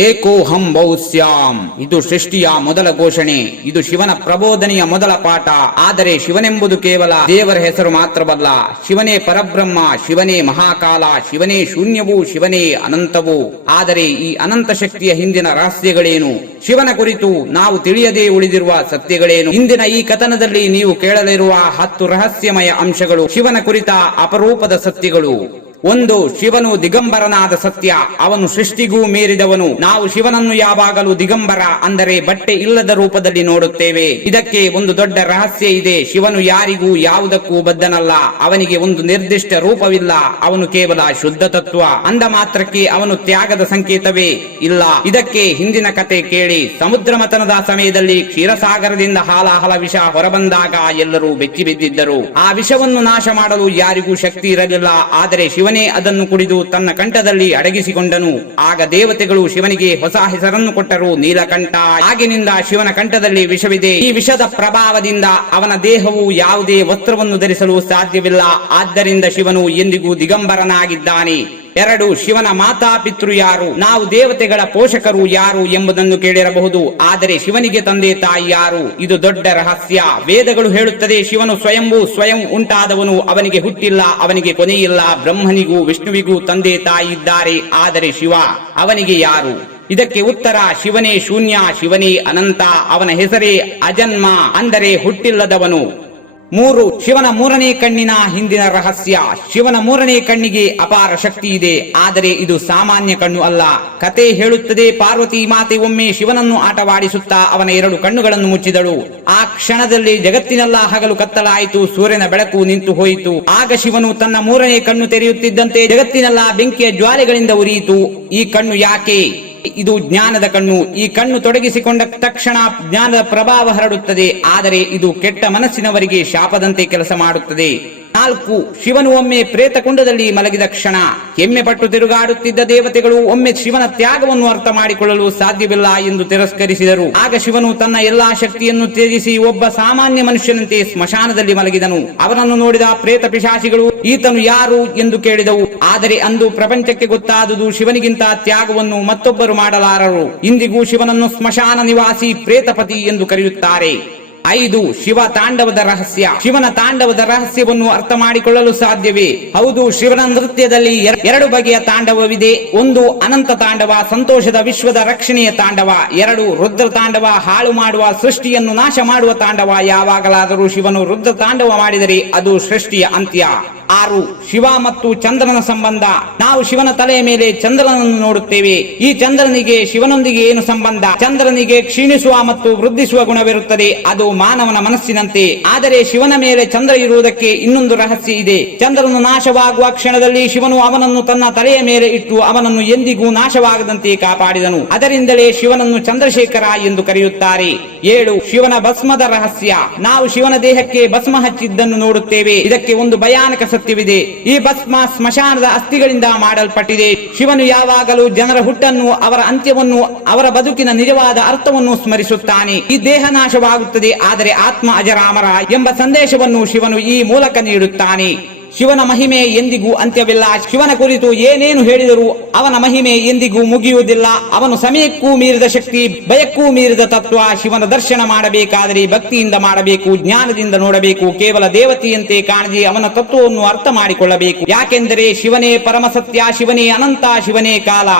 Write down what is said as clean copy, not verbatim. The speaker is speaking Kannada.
ಏಕೋಹಂ ಬಹುಸ್ಯಾಂ. ಇದು ಸೃಷ್ಟಿಯ ಮೊದಲ ಘೋಷಣೆ. ಇದು ಶಿವನ ಪ್ರಬೋಧನೆಯ ಮೊದಲ ಪಾಠ. ಆದರೆ ಶಿವನೆಂಬುದು ಕೇವಲ ದೇವರ ಹೆಸರು ಮಾತ್ರವಲ್ಲ. ಶಿವನೇ ಪರಬ್ರಹ್ಮ, ಶಿವನೇ ಮಹಾಕಾಲ, ಶಿವನೇ ಶೂನ್ಯವೂ, ಶಿವನೇ ಅನಂತವೂ. ಆದರೆ ಈ ಅನಂತ ಶಕ್ತಿಯ ಹಿಂದಿನ ರಹಸ್ಯಗಳೇನು? ಶಿವನ ಕುರಿತು ನಾವು ತಿಳಿಯದೇ ಉಳಿದಿರುವ ಸತ್ಯಗಳೇನು? ಇಂದಿನ ಈ ಕಥನದಲ್ಲಿ ನೀವು ಕೇಳಲಿರುವ 10 ರಹಸ್ಯಮಯ ಅಂಶಗಳು ಶಿವನ ಕುರಿತ ಅಪರೂಪದ ಸತ್ಯಗಳು. 1. ಶಿವನು ದಿಗಂಬರನಾದ ಸತ್ಯ. ಅವನು ಸೃಷ್ಟಿಗೂ ಮೀರಿದವನು. ನಾವು ಶಿವನನ್ನು ಯಾವಾಗಲೂ ದಿಗಂಬರ, ಅಂದರೆ ಬಟ್ಟೆ ಇಲ್ಲದ ರೂಪದಲ್ಲಿ ನೋಡುತ್ತೇವೆ. ಇದಕ್ಕೆ ಒಂದು ದೊಡ್ಡ ರಹಸ್ಯ ಇದೆ. ಶಿವನು ಯಾರಿಗೂ ಯಾವುದಕ್ಕೂ ಬದ್ಧನಲ್ಲ. ಅವನಿಗೆ ಒಂದು ನಿರ್ದಿಷ್ಟ ರೂಪವಿಲ್ಲ. ಅವನು ಕೇವಲ ಶುದ್ಧ ತತ್ವ. ಅಂದ ಮಾತ್ರಕ್ಕೆ ಅವನು ತ್ಯಾಗದ ಸಂಕೇತವೇ ಇಲ್ಲ. ಇದಕ್ಕೆ ಹಿಂದಿನ ಕತೆ ಕೇಳಿ. ಸಮುದ್ರ ಮಥನದ ಸಮಯದಲ್ಲಿ ಕ್ಷೀರಸಾಗರದಿಂದ ಹಾಲಾಹಲ ವಿಷ ಹೊರಬಂದಾಗ ಎಲ್ಲರೂ ಬೆಚ್ಚಿ ಬಿದ್ದಿದ್ದರು. ಆ ವಿಷವನ್ನು ನಾಶ ಮಾಡಲು ಯಾರಿಗೂ ಶಕ್ತಿ ಇರಲಿಲ್ಲ. ಆದರೆ ಶಿವನೇ ಅದನ್ನು ಕುಡಿದು ತನ್ನ ಕಂಠದಲ್ಲಿ ಅಡಗಿಸಿಕೊಂಡನು. ಆಗ ದೇವತೆಗಳು ಶಿವನಿಗೆ ಹೊಸ ಹೆಸರನ್ನು ಕೊಟ್ಟರು, ನೀಲಕಂಠ. ಆಗಿನಿಂದ ಶಿವನ ಕಂಠದಲ್ಲಿ ವಿಷವಿದೆ. ಈ ವಿಷದ ಪ್ರಭಾವದಿಂದ ಅವನ ದೇಹವು ಯಾವುದೇ ವಸ್ತ್ರವನ್ನು ಧರಿಸಲು ಸಾಧ್ಯವಿಲ್ಲ. ಆದ್ದರಿಂದ ಶಿವನು ಎಂದಿಗೂ ದಿಗಂಬರನಾಗಿದ್ದಾನೆ. 2. ಶಿವನ ಮಾತಾಪಿತೃ ಯಾರು? ನಾವು ದೇವತೆಗಳ ಪೋಷಕರು ಯಾರು ಎಂಬುದನ್ನು ಕೇಳಿರಬಹುದು. ಆದರೆ ಶಿವನಿಗೆ ತಂದೆ ತಾಯಿ ಯಾರು? ಇದು ದೊಡ್ಡ ರಹಸ್ಯ. ವೇದಗಳು ಹೇಳುತ್ತದೆ ಶಿವನು ಸ್ವಯಂಭೂ, ಸ್ವಯಂ ಉಂಟಾದವನು. ಅವನಿಗೆ ಹುಟ್ಟಿಲ್ಲ, ಅವನಿಗೆ ಕೊನೆಯಿಲ್ಲ. ಬ್ರಹ್ಮನಿಗೂ ವಿಷ್ಣುವಿಗೂ ತಂದೆ ತಾಯಿ ಇದ್ದಾರೆ. ಆದರೆ ಶಿವ, ಅವನಿಗೆ ಯಾರು? ಇದಕ್ಕೆ ಉತ್ತರ ಶಿವನೇ ಶೂನ್ಯ, ಶಿವನೇ ಅನಂತ. ಅವನ ಹೆಸರೇ ಅಜನ್ಮ, ಅಂದರೆ ಹುಟ್ಟಿಲ್ಲದವನು. 3. ಶಿವನ 3ನೇ ಕಣ್ಣಿನ ಹಿಂದಿನ ರಹಸ್ಯ. ಶಿವನ 3ನೇ ಕಣ್ಣಿಗೆ ಅಪಾರ ಶಕ್ತಿ ಇದೆ. ಆದರೆ ಇದು ಸಾಮಾನ್ಯ ಕಣ್ಣು ಅಲ್ಲ. ಕತೆ ಹೇಳುತ್ತದೆ, ಪಾರ್ವತಿ ಮಾತೆ ಒಮ್ಮೆ ಶಿವನನ್ನು ಆಟವಾಡಿಸುತ್ತಾ ಅವನ 2 ಕಣ್ಣುಗಳನ್ನು ಮುಚ್ಚಿದಳು. ಆ ಕ್ಷಣದಲ್ಲಿ ಜಗತ್ತಿನೆಲ್ಲ ಹಗಲು ಕತ್ತಲಾಯಿತು. ಸೂರ್ಯನ ಬೆಳಕು ನಿಂತು ಹೋಯಿತು. ಆಗ ಶಿವನು ತನ್ನ 3ನೇ ಕಣ್ಣು ತೆರೆಯುತ್ತಿದ್ದಂತೆ ಜಗತ್ತಿನೆಲ್ಲ ಬೆಂಕಿಯ ಜ್ವಾಲೆಗಳಿಂದ ಉರಿಯಿತು. ಈ ಕಣ್ಣು ಯಾಕೆ? ಇದು ಜ್ಞಾನದ ಕಣ್ಣು. ಈ ಕಣ್ಣು ತೊಡಗಿಸಿಕೊಂಡ ತಕ್ಷಣ ಜ್ಞಾನದ ಪ್ರಭಾವ ಹರಡುತ್ತದೆ. ಆದರೆ ಇದು ಕೆಟ್ಟ ಮನಸ್ಸಿನವರಿಗೆ ಶಾಪದಂತೆ ಕೆಲಸ ಮಾಡುತ್ತದೆ. 4. ಶಿವನು ಒಮ್ಮೆ ಪ್ರೇತಕುಂಡದಲ್ಲಿ ಮಲಗಿದ ಕ್ಷಣ ಹೆಮ್ಮೆ ಪಟ್ಟು ತಿರುಗಾಡುತ್ತಿದ್ದ ದೇವತೆಗಳು ಒಮ್ಮೆ ಶಿವನ ತ್ಯಾಗವನ್ನು ಅರ್ಥ ಮಾಡಿಕೊಳ್ಳಲು ಸಾಧ್ಯವಿಲ್ಲ ಎಂದು ತಿರಸ್ಕರಿಸಿದರು. ಆಗ ಶಿವನು ತನ್ನ ಎಲ್ಲಾ ಶಕ್ತಿಯನ್ನು ತ್ಯಜಿಸಿ ಒಬ್ಬ ಸಾಮಾನ್ಯ ಮನುಷ್ಯನಂತೆ ಸ್ಮಶಾನದಲ್ಲಿ ಮಲಗಿದನು. ಅವನನ್ನು ನೋಡಿದ ಪ್ರೇತ ಪಿಶಾಚಿಗಳು ಈತನು ಯಾರು ಎಂದು ಕೇಳಿದವು. ಆದರೆ ಅಂದು ಪ್ರಪಂಚಕ್ಕೆ ಗೊತ್ತಾದುದು ಶಿವನಿಗಿಂತ ತ್ಯಾಗವನ್ನು ಮತ್ತೊಬ್ಬರು ಮಾಡಲಾರರು. ಇಂದಿಗೂ ಶಿವನನ್ನು ಸ್ಮಶಾನ ನಿವಾಸಿ, ಪ್ರೇತಪತಿ ಎಂದು ಕರೆಯುತ್ತಾರೆ. 5. ಶಿವ ತಾಂಡವದ ರಹಸ್ಯ. ಶಿವನ ತಾಂಡವದ ರಹಸ್ಯವನ್ನು ಅರ್ಥ ಮಾಡಿಕೊಳ್ಳಲು ಸಾಧ್ಯವೇ? ಹೌದು. ಶಿವನ ನೃತ್ಯದಲ್ಲಿ 2 ಬಗೆಯ ತಾಂಡವವಿದೆ. 1. ಅನಂತ ತಾಂಡವ, ಸಂತೋಷದ ವಿಶ್ವದ ರಕ್ಷಣೆಯ ತಾಂಡವ. 2. ರುದ್ರ ತಾಂಡವ, ಹಾಳು ಮಾಡುವ, ಸೃಷ್ಟಿಯನ್ನು ನಾಶ ಮಾಡುವ ತಾಂಡವ. ಯಾವಾಗಲಾದರೂ ಶಿವನು ರುದ್ರ ತಾಂಡವ ಮಾಡಿದರೆ ಅದು ಸೃಷ್ಟಿಯ ಅಂತ್ಯ. 6. ಶಿವ ಮತ್ತು ಚಂದ್ರನ ಸಂಬಂಧ. ನಾವು ಶಿವನ ತಲೆಯ ಮೇಲೆ ಚಂದ್ರನನ್ನು ನೋಡುತ್ತೇವೆ. ಈ ಚಂದ್ರನಿಗೆ ಶಿವನೊಂದಿಗೆ ಏನು ಸಂಬಂಧ? ಚಂದ್ರನಿಗೆ ಕ್ಷೀಣಿಸುವ ಮತ್ತು ವೃದ್ಧಿಸುವ ಗುಣವಿರುತ್ತದೆ. ಅದು ಮಾನವನ ಮನಸ್ಸಿನಂತೆ. ಆದರೆ ಶಿವನ ಮೇಲೆ ಚಂದ್ರ ಇರುವುದಕ್ಕೆ ಇನ್ನೊಂದು ರಹಸ್ಯ ಇದೆ. ಚಂದ್ರನು ನಾಶವಾಗುವ ಕ್ಷಣದಲ್ಲಿ ಶಿವನು ಅವನನ್ನು ತನ್ನ ತಲೆಯ ಮೇಲೆ ಇಟ್ಟು ಅವನನ್ನು ಎಂದಿಗೂ ನಾಶವಾಗದಂತೆ ಕಾಪಾಡಿದನು. ಅದರಿಂದಲೇ ಶಿವನನ್ನು ಚಂದ್ರಶೇಖರ ಎಂದು ಕರೆಯುತ್ತಾರೆ. 7. ಶಿವನ ಭಸ್ಮದ ರಹಸ್ಯ. ನಾವು ಶಿವನ ದೇಹಕ್ಕೆ ಭಸ್ಮ ಹಚ್ಚಿದ್ದನ್ನು ನೋಡುತ್ತೇವೆ. ಇದಕ್ಕೆ ಒಂದು ಭಯಾನಕ ಸತ್ಯವಿದೆ. ಈ ಭಸ್ಮ ಸ್ಮಶಾನದ ಅಸ್ಥಿಗಳಿಂದ ಮಾಡಲ್ಪಟ್ಟಿದೆ. ಶಿವನು ಯಾವಾಗಲೂ ಜನರ ಹುಟ್ಟನ್ನು, ಅವರ ಅಂತ್ಯವನ್ನು, ಅವರ ಬದುಕಿನ ನಿಜವಾದ ಅರ್ಥವನ್ನು ಸ್ಮರಿಸುತ್ತಾನೆ. ಈ ದೇಹ ನಾಶವಾಗುತ್ತದೆ, ಆದರೆ ಆತ್ಮ ಅಜರಾಮರ ಎಂಬ ಸಂದೇಶವನ್ನು ಶಿವನು ಈ ಮೂಲಕ ನೀಡುತ್ತಾನೆ. ಶಿವನ ಮಹಿಮೆ ಎಂದಿಗೂ ಅಂತ್ಯವಿಲ್ಲ. ಶಿವನ ಕುರಿತು ಏನೇನು ಹೇಳಿದರೂ ಅವನ ಮಹಿಮೆ ಎಂದಿಗೂ ಮುಗಿಯುವುದಿಲ್ಲ. ಅವನು ಸಮಯಕ್ಕೂ ಮೀರಿದ ಶಕ್ತಿ, ಭಯಕ್ಕೂ ಮೀರಿದ ತತ್ವ. ಶಿವನ ದರ್ಶನ ಮಾಡಬೇಕಾದರೆ ಭಕ್ತಿಯಿಂದ ಮಾಡಬೇಕು, ಜ್ಞಾನದಿಂದ ನೋಡಬೇಕು. ಕೇವಲ ದೇವತೆಯಂತೆ ಕಾಣದೆ ಅವನ ತತ್ವವನ್ನು ಅರ್ಥ ಮಾಡಿಕೊಳ್ಳಬೇಕು. ಯಾಕೆಂದರೆ ಶಿವನೇ ಪರಮ ಸತ್ಯ, ಶಿವನೇ ಅನಂತ, ಶಿವನೇ ಕಾಲ.